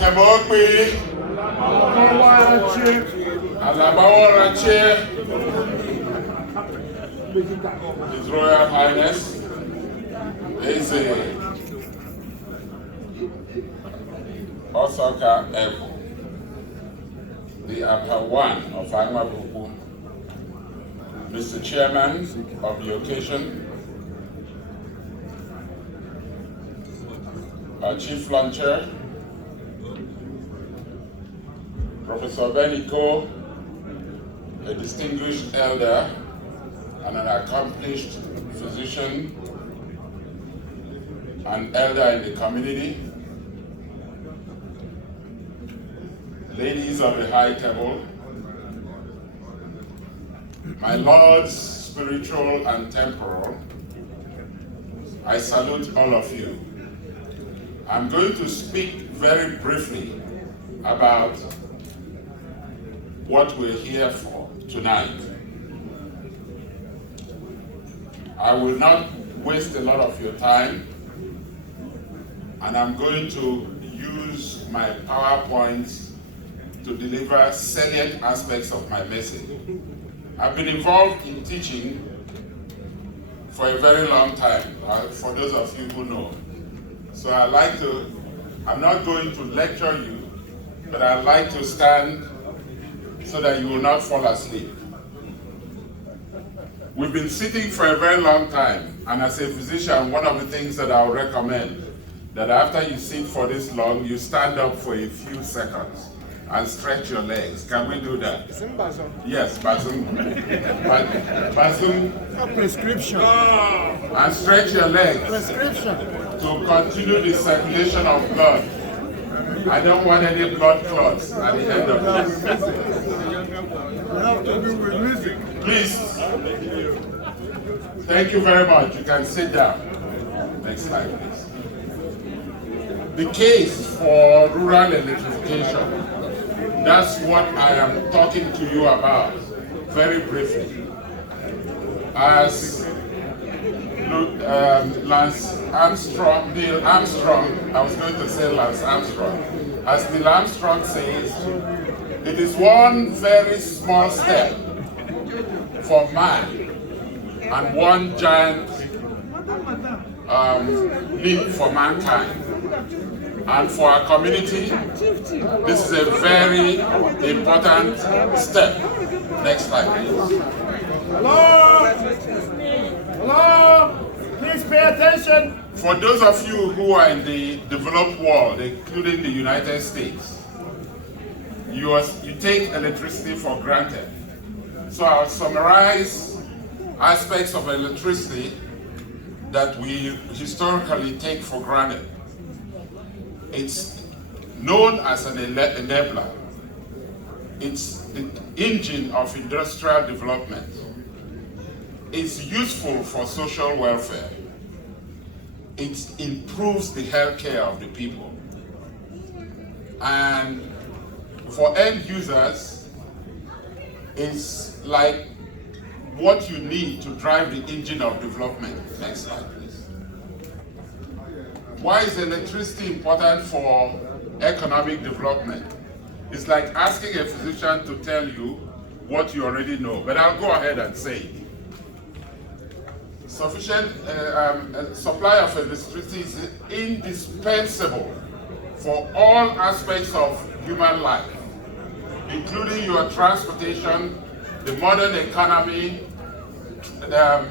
Temokwe, Alabawache, His Royal Highness, Eze Osaka Ebo, the Upper One of Angmabuku, Mr. Chairman of the occasion, our Chief Launcher, Professor Beniko, a distinguished elder and an accomplished physician, an elder in the community, ladies of the high table, my lords, spiritual and temporal, I salute all of you. I'm going to speak very briefly about what we're here for tonight. I will not waste a lot of your time, and I'm going to use my PowerPoints to deliver salient aspects of my message. I've been involved in teaching for a very long time, for those of you who know. So I'm not going to lecture you, but I'd like to stand so that you will not fall asleep. We've been sitting for a very long time, and as a physician, one of the things that I'll recommend, that after you sit for this long, you stand up for a few seconds and stretch your legs. Can we do that? Yes, Bazum. Bazum. Prescription. And stretch your legs. Prescription. To continue the circulation of blood. I don't want any blood clots at the end of this. We have to do with music. Please. Thank you very much. You can sit down. Next slide, please. The case for rural electrification. That's what I am talking to you about, very briefly. As Neil Armstrong, I was going to say Lance Armstrong. As Neil Armstrong says, it is one very small step for man and one giant leap for mankind. And for our community, this is a very important step. Next slide, please. Hello? Hello? Please pay attention. For those of you who are in the developed world, including the United States, you take electricity for granted. So I'll summarize aspects of electricity that we historically take for granted. It's known as an enabler. It's the engine of industrial development. It's useful for social welfare. It improves the health care of the people. And for end users, it's like what you need to drive the engine of development. Next slide, please. Why is electricity important for economic development? It's like asking a physician to tell you what you already know, but I'll go ahead and say it. Sufficient supply of electricity is indispensable for all aspects of human life, including your transportation, the modern economy, the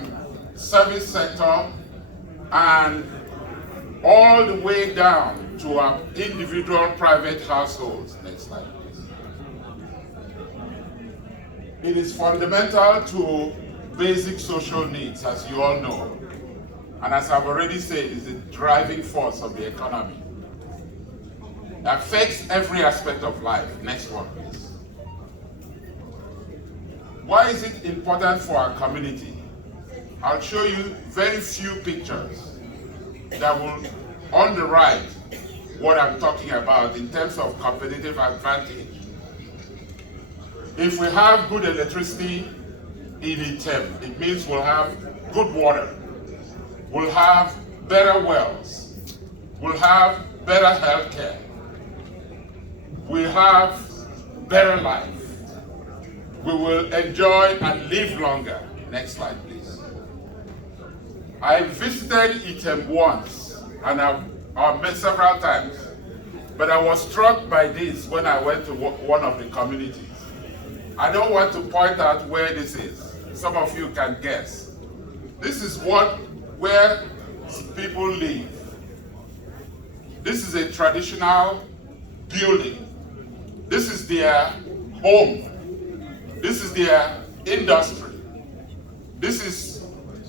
service sector, and all the way down to our individual private households. Next slide, please. It is fundamental to basic social needs, as you all know. And as I've already said, it's the driving force of the economy. It affects every aspect of life. Next one, please. Why is it important for our community? I'll show you very few pictures that will underwrite what I'm talking about in terms of competitive advantage. If we have good electricity in Item, it means we'll have good water, we'll have better wells, we'll have better health care. we have better life. We will enjoy and live longer. Next slide, please. I visited Item once, and I've met several times, but I was struck by this when I went to one of the communities. I don't want to point out where this is. Some of you can guess. This is where people live. This is a traditional building. This is their home. This is their industry. This is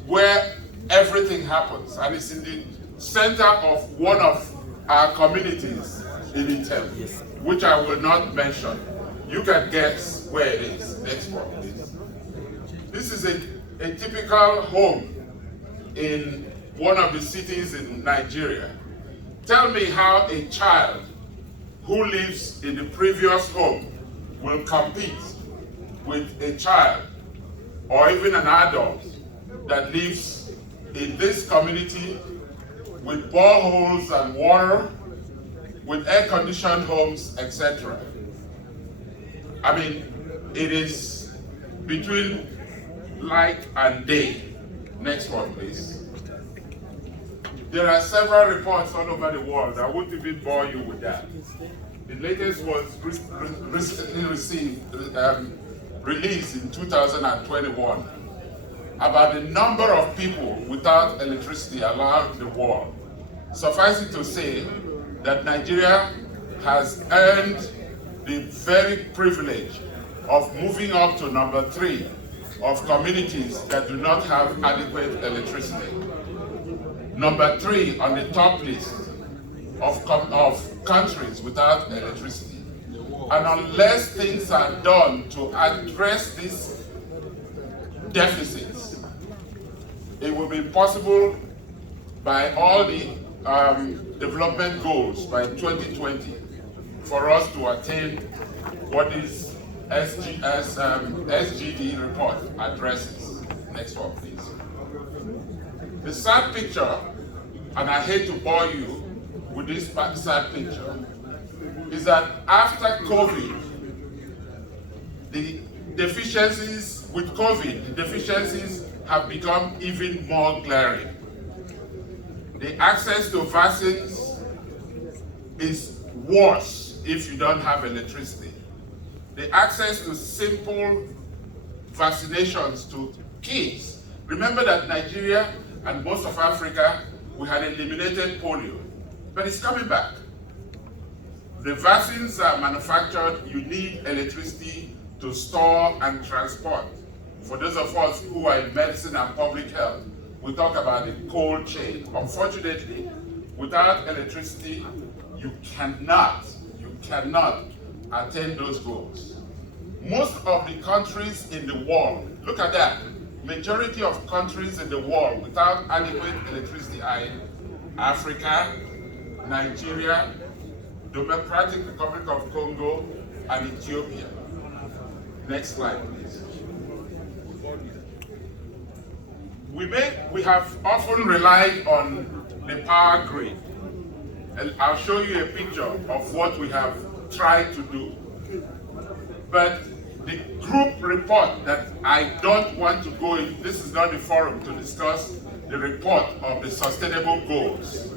where everything happens, and it's in the center of one of our communities in Item, which I will not mention. You can guess where it is. Next one, please. This is a typical home in one of the cities in Nigeria. Tell me how a child who lives in the previous home will compete with a child or even an adult that lives in this community with boreholes and water, with air-conditioned homes, etc. I mean, it is between light and day. Next one, please. There are several reports all over the world. I won't even bore you with that. The latest was recently released in 2021 about the number of people without electricity around the world. Suffice it to say that Nigeria has earned the very privilege of moving up to number 3 of communities that do not have adequate electricity. Number 3 on the top list of countries without electricity. And unless things are done to address these deficits, it will be impossible by all the development goals by 2020 for us to attain what this SGD report addresses. Next one, please. The sad picture, and I hate to bore you with this sad picture, is that after COVID, the deficiencies have become even more glaring. The access to vaccines is worse if you don't have electricity. The access to simple vaccinations to kids. Remember that Nigeria and most of Africa, we had eliminated polio, but it's coming back. The vaccines are manufactured, you need electricity to store and transport. For those of us who are in medicine and public health, we talk about the cold chain. Unfortunately, without electricity, you cannot attain those goals. Most of the countries in the world, look at that, majority of countries in the world without adequate electricity are in Africa, Nigeria, Democratic Republic of Congo, and Ethiopia. Next slide, please. We have often relied on the power grid. And I'll show you a picture of what we have tried to do. But the group report that I don't want to go in, this is not the forum to discuss the report of the sustainable goals.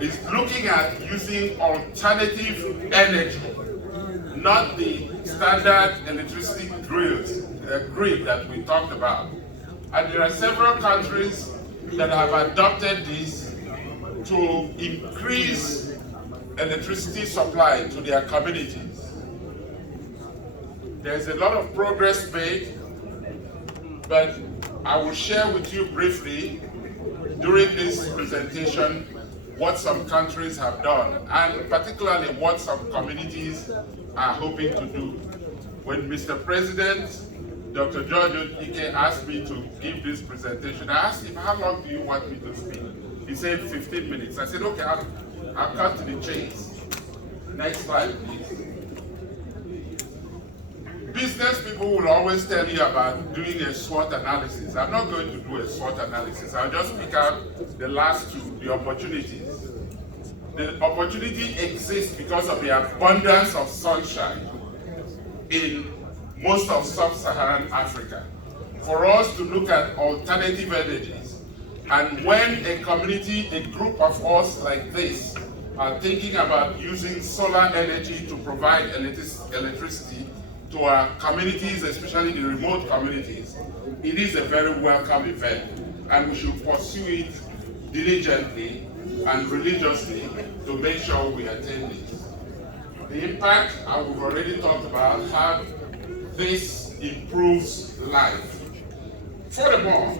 Is looking at using alternative energy, not the standard electricity grid that we talked about. And there are several countries that have adopted this to increase electricity supply to their communities. There's a lot of progress made, but I will share with you briefly during this presentation what some countries have done, and particularly what some communities are hoping to do. When Mr. President, Dr. George Ike asked me to give this presentation, I asked him, how long do you want me to speak? He said 15 minutes. I said, okay, I'll cut to the chase. Next slide, please. Business people will always tell you about doing a SWOT analysis. I'm not going to do a SWOT analysis. I'll just pick out the last two, the opportunities. The opportunity exists because of the abundance of sunshine in most of sub-Saharan Africa. For us to look at alternative energies, and when a community, a group of us like this, are thinking about using solar energy to provide electricity to our communities, especially the remote communities, it is a very welcome event, and we should pursue it diligently and religiously to make sure we attain it. The impact, we've already talked about, how this improves life. Furthermore,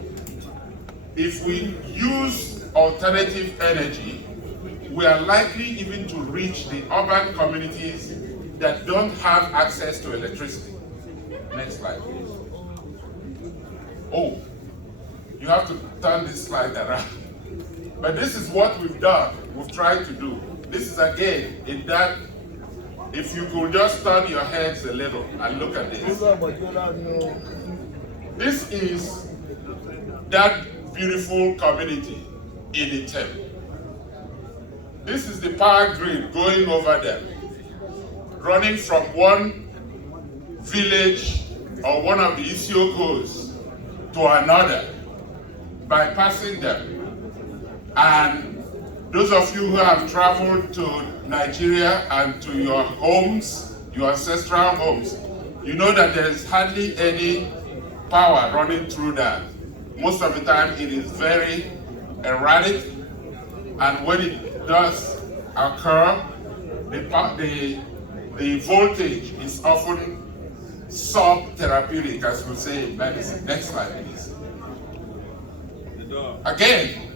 if we use alternative energy, we are likely even to reach the urban communities that don't have access to electricity. Next slide, please. Oh, you have to turn this slide around. But this is what we've done, we've tried to do. This is again in that, if you could just turn your heads a little and look at this. This is that beautiful community in Item. This is the power grid going over them, running from one village or one of the Isiokos to another, bypassing them. And those of you who have traveled to Nigeria and to your homes, your ancestral homes, you know that there is hardly any power running through that. Most of the time it is very erratic, and when it does occur, the voltage is often sub-therapeutic, as we say in medicine. Next slide, please. Again,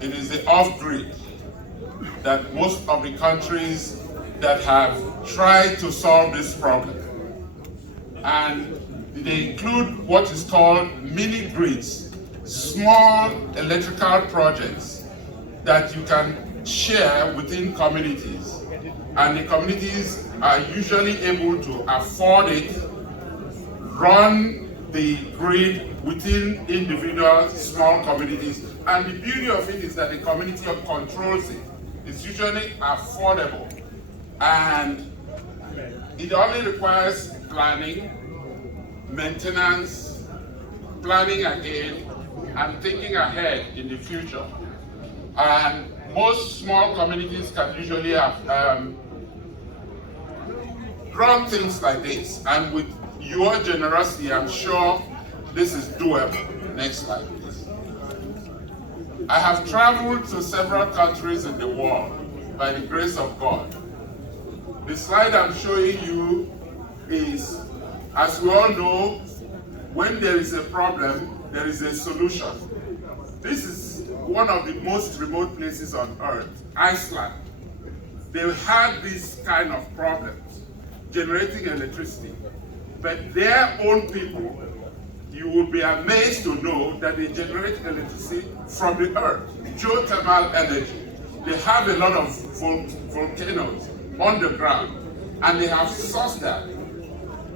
it is the off-grid that most of the countries that have tried to solve this problem, and they include what is called mini-grids, small electrical projects that you can share within communities, and the communities are usually able to afford it, run the grid within individual small communities, and the beauty of it is that the community controls it. It's usually affordable, and it only requires planning, maintenance, planning again, and thinking ahead in the future. And most small communities can usually have run things like this, and with your generosity, I'm sure this is doable. Next slide, please. I have traveled to several countries in the world by the grace of God. The slide I'm showing you is, as we all know, when there is a problem, there is a solution. This is one of the most remote places on earth, Iceland. They had these kind of problems generating electricity, but their own people, you will be amazed to know that they generate electricity from the earth, geothermal energy. They have a lot of volcanoes on the ground, and they have sourced that.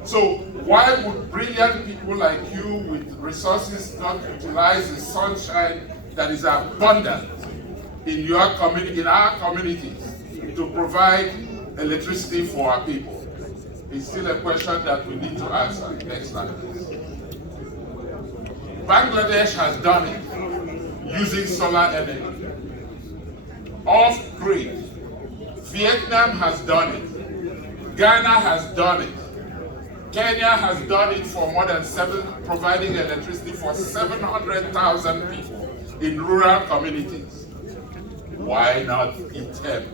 So why would brilliant people like you with resources not utilize the sunshine that is abundant in your community, in our communities, to provide electricity for our people? It's still a question that we need to answer. Next slide, please. Bangladesh has done it using solar energy, off-grid. Vietnam has done it. Ghana has done it. Kenya has done it for more than providing electricity for 700,000 people in rural communities. Why not Item?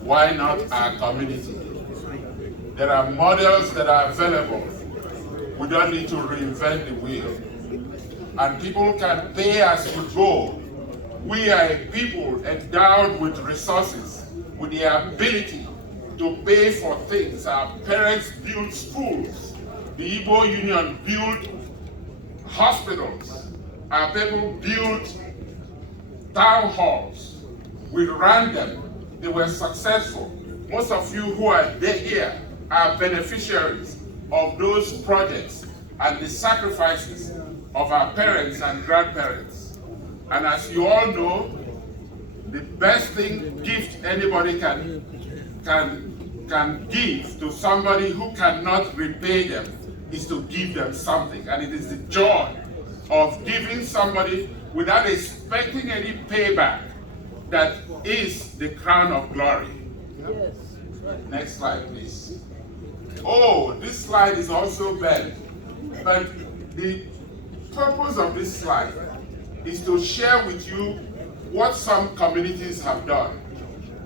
Why not our community? There are models that are available. We don't need to reinvent the wheel. And people can pay as you go. We are a people endowed with resources, with the ability to pay for things. Our parents built schools. The Igbo Union built hospitals. Our people built town halls. We ran them. They were successful. Most of you who are here are beneficiaries of those projects and the sacrifices of our parents and grandparents. And as you all know, the best gift anybody can give to somebody who cannot repay them is to give them something. And it is the joy of giving somebody without expecting any payback that is the crown of glory. Yes. Next slide, please. Oh, this slide is also bad. But the purpose of this slide is to share with you what some communities have done.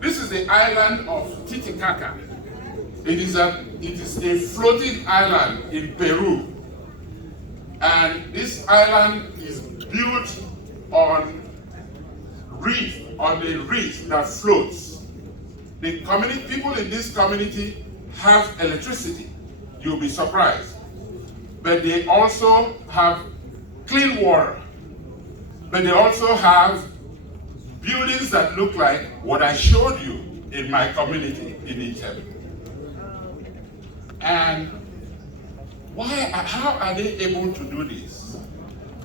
This is the island of Titicaca. It is a floating island in Peru. And this island is built on a reef that floats. The people in this community have electricity. You'll be surprised. But they also have clean water. But they also have buildings that look like what I showed you in my community in Egypt. And how are they able to do this?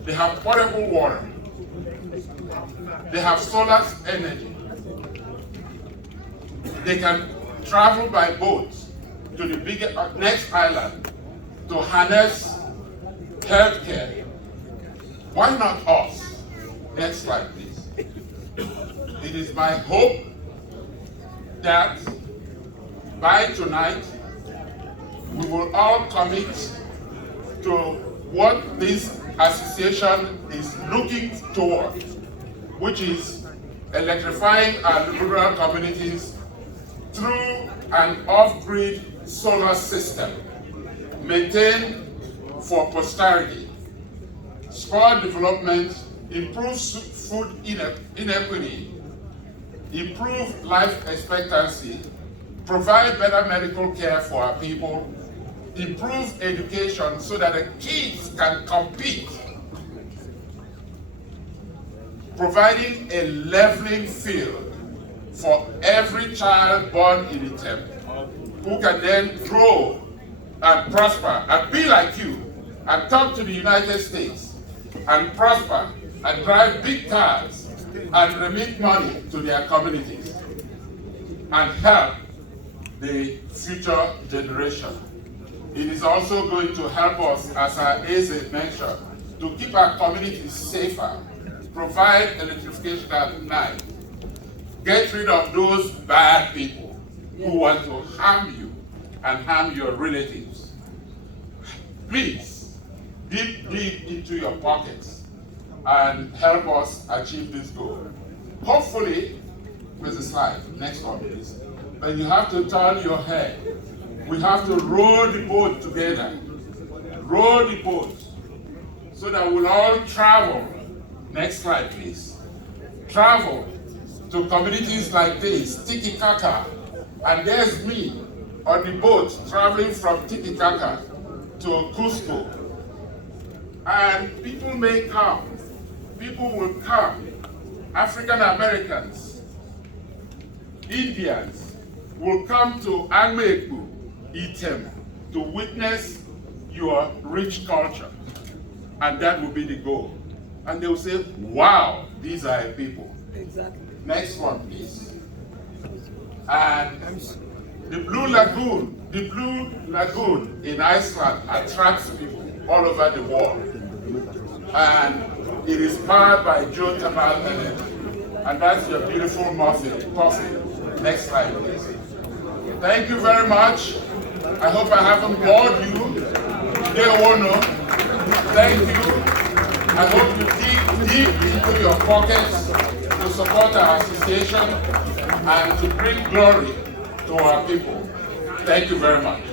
They have potable water. They have solar energy. They can travel by boat to the next island to harness healthcare. Why not us? Next slide, please. It is my hope that by tonight we will all commit to what this association is looking toward, which is electrifying our rural communities through an off-grid solar system maintained for posterity, spur development, improve food inequity, improve life expectancy, provide better medical care for our people, improve education so that the kids can compete, providing a leveling field for every child born in the temple, who can then grow and prosper and be like you and come to the United States and prosper and drive big cars and remit money to their communities and help the future generation. It is also going to help us, as our Eze mentioned, to keep our communities safer, provide electrification at night, get rid of those bad people who want to harm you and harm your relatives. Please, dig into your pockets and help us achieve this goal. Hopefully, where's the slide? Next one, please. But you have to turn your head. We have to row the boat together. Row the boat so that we'll all travel. Next slide, please. Travel to communities like this, Titicaca. And there's me on the boat traveling from Titicaca to Cusco. And people may come. People will come. African Americans, Indians will come to Agmeekpu, Item, to witness your rich culture. And that will be the goal. And they will say, wow, these are people. Exactly. Next one, please. And the Blue Lagoon in Iceland attracts people all over the world. And it is powered by geothermal energy. And that's your beautiful coffee. Next slide, please. Thank you very much. I hope I haven't bored you. Thank you. I hope you dig deep into your pockets to support our association and to bring glory to our people. Thank you very much.